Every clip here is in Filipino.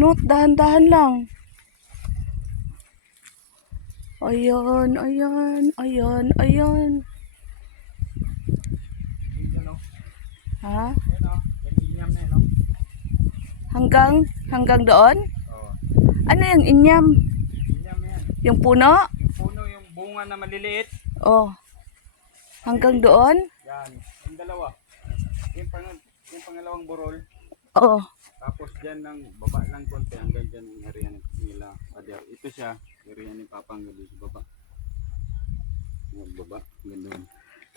Note, dahan-dahan lang. Ayan, ayan, ayan, ayan. Ha? Hanggang doon? Oo. Ano yung inyam? Inyam yan. Yung puno? Yung puno, yung bunga na maliliit. Oh. Hanggang doon? Yan. Yung dalawa. Yung pangalawang burol. Oh. Tapos dyan ng baba lang konti hanggang dyan yung area nila. Ito siya, area ni Papang gabi sa baba. Yung baba, ganoon.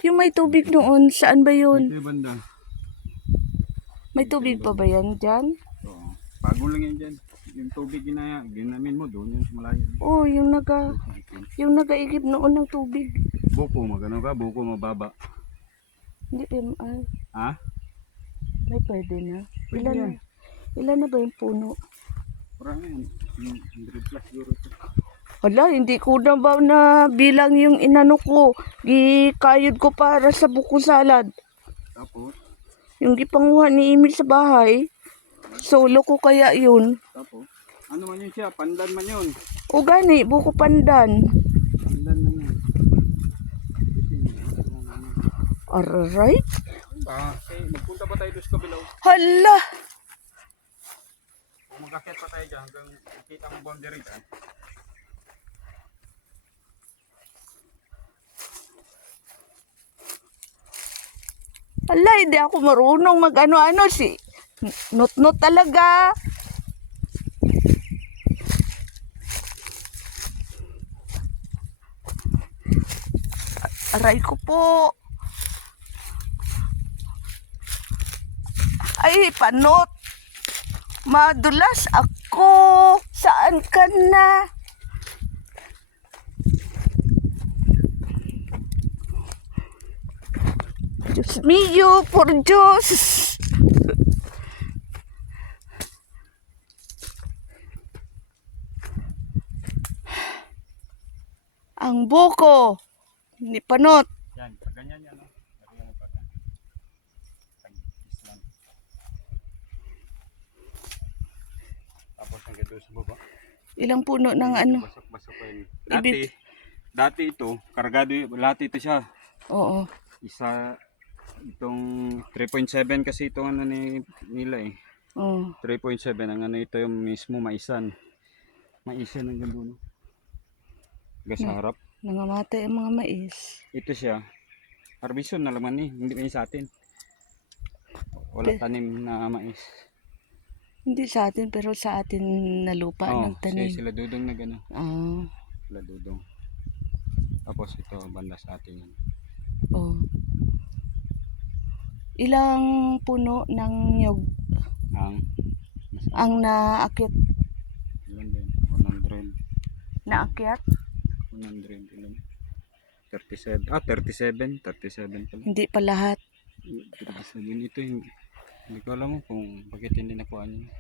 Yung may tubig noon, saan ba yun? Ito yung banda. May tubig pa ba yan dyan? Oo. Bago lang yan dyan. Yung tubig ginamin mo doon, yung malayo. Oh, yung nagaigib noon ng tubig. Buko, magano ka? Buko mababa. Hindi, ay, Ha? may pwede na. Pwede yan. Ilan na ba yung puno? Parang yan. 100 plus euro. Hala, hindi ko na ba na bilang yung inano ko. Gikayod ko para sa buko salad. Tapos? Yung gipanguha ni Emil sa bahay. Solo ko kaya yun. Tapos? Ano man yun siya? Pandan man yun. O gani, buko pandan. Pandan man yun. Aray? Okay, magpunta pa tayo doon sa kabilaw. Hala! Kung magkakit pa tayo dyan hanggang makita mo boundary dyan. Hala, hindi ako marunong mag-ano-ano si. Not talaga. Aray ko po. Ay, panot. Madulas ako. Saan ka na? Diyos mio, por Diyos. Ang buko. Ni panot. Yan, ganyan yan. No? Ganyan ang patan. Islam. Tapos hanggang doon sa baba. Ilang puno ng ano? Basok-basok pa yun. Dati ito, kargado yun. Lahat ito siya. Oo. Isa, itong 3.7 kasi itong ano nila eh. Oh. 3.7 ang ano ito yung mismo maisan. Maisan hanggang doon. Hanggang sa harap. Nangamatay ang mga mais. Ito siya. Harbison na laman eh. Hindi pa sa atin. Wala tanim na mais. Hindi sa atin, pero sa atin na lupa nagtanim. Sila dudong na gano'n. Ah. Sila dudong. Tapos ito banda sa atin yan. Oh. Ilang puno ng nyog ang naakyat? Ilan din? 100. Naakyat? 100 ilan? 37. 37 pala. Hindi pa lahat. 37 ito hindi ko alam kung bakit hindi nakuha niya.